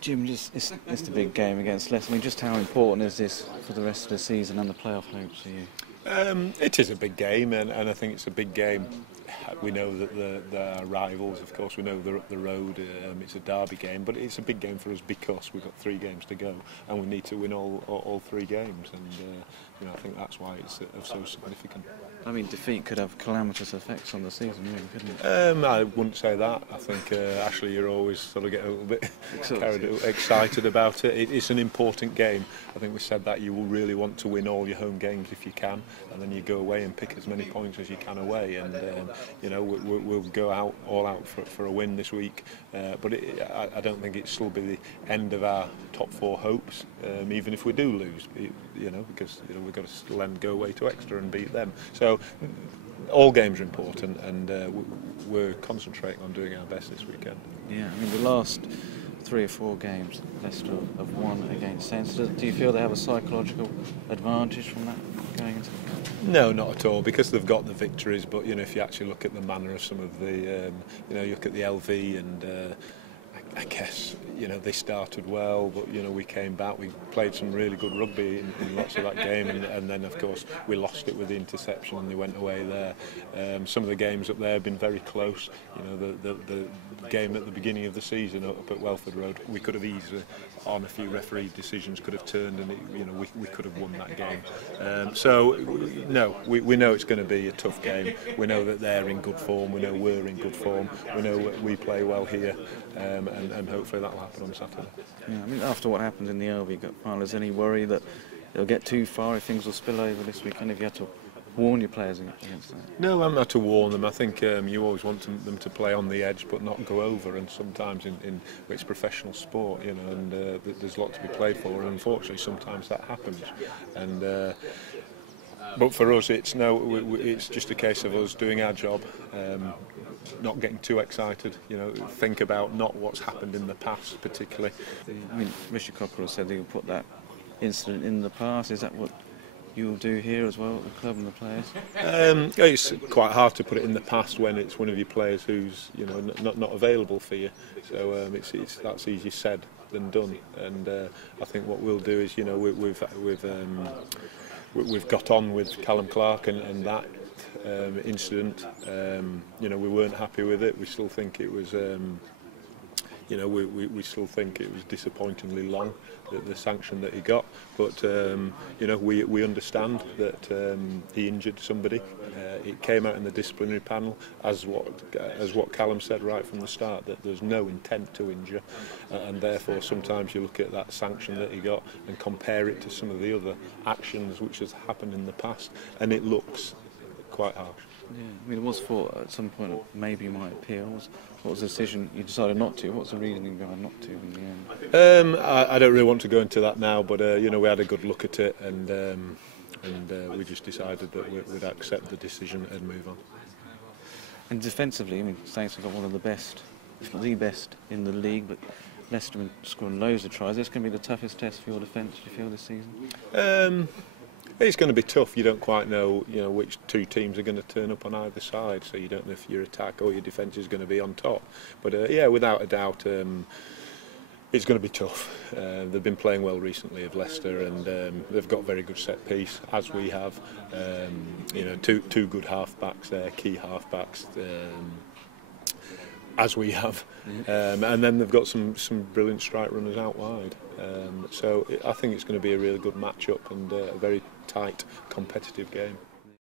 Jim, it's the big game against Leicester. I mean, just how important is this for the rest of the season and the playoff hopes for you? It is a big game, and I think it's a big game. We know that they're rivals, of course. We know they're up the road. It's a derby game, but it's a big game for us because we've got 3 games to go, and we need to win all 3 games. And I think that's why it's so significant. I mean, defeat could have calamitous effects on the season, really, couldn't it? I wouldn't say that. I think Ashley, you're always sort of get a little bit excited about it. It's an important game. I think we said that you will really want to win all your home games if you can, and then you go away and pick as many points as you can away. And we'll go all out for a win this week. But I don't think it'll still be the end of our top 4 hopes, even if we do lose. Because we've got to still then go away to extra and beat them. So all games are important, and we're concentrating on doing our best this weekend. Yeah, I mean the last 3 or 4 games Leicester have won against Saints. Do you feel they have a psychological advantage from that going into the game? No, not at all, because they've got the victories. But if you actually look at the manner of some of the, you look at the LV and. I guess they started well, but we came back. We played some really good rugby in lots of that game, and then of course we lost it with the interception, and they went away there. Some of the games up there have been very close. The game at the beginning of the season up at Welford Road, we could have easily, on a few referee decisions, could have turned, and we could have won that game. No, we know it's going to be a tough game. We know that they're in good form. We know we're in good form. We know we play well here. And hopefully that will happen on Saturday. Yeah, I mean, after what happened in the LV Cup final, is there any worry that they'll get too far if things will spill over this weekend? If you had to warn your players against that? No, I'm not to warn them. I think you always want them to play on the edge, but not go over. And sometimes it's professional sport, and there's a lot to be played for. And unfortunately, sometimes that happens. And but for us, it's just a case of us doing our job. Not getting too excited, think about not what's happened in the past particularly. I mean, Richard Cockerell said he'll put that incident in the past. Is that what you'll do here as well at the club and the players? It's quite hard to put it in the past when it's one of your players who's not available for you. So that's easier said than done. And I think what we'll do is we've got on with Calum Clark and that incident. We weren't happy with it. We still think it was. We still think it was disappointingly long, the sanction that he got. But we understand that he injured somebody. It came out in the disciplinary panel as what Calum said right from the start, that there's no intent to injure, and therefore sometimes you look at that sanction that he got and compare it to some of the other actions which has happened in the past, and it looks quite harsh. Yeah, I mean, it was thought at some point maybe you might appeal. What was the decision? You decided not to. What's the reasoning behind not to in the end? I don't really want to go into that now, but we had a good look at it, and we just decided that we'd accept the decision and move on. And defensively, I mean, Saints have got one of the best, if not the best, in the league, but Leicester have scored loads of tries. This can be the toughest test for your defence, do you feel, this season? It's going to be tough. You don't quite know, which 2 teams are going to turn up on either side, so you don't know if your attack or your defence is going to be on top. But without a doubt, it's going to be tough. They've been playing well recently of Leicester, and they've got very good set piece, as we have. Two good half-backs there, key half-backs. As we have, and then they've got some brilliant strike runners out wide. So I think it's going to be a really good match-up and a very tight, competitive game.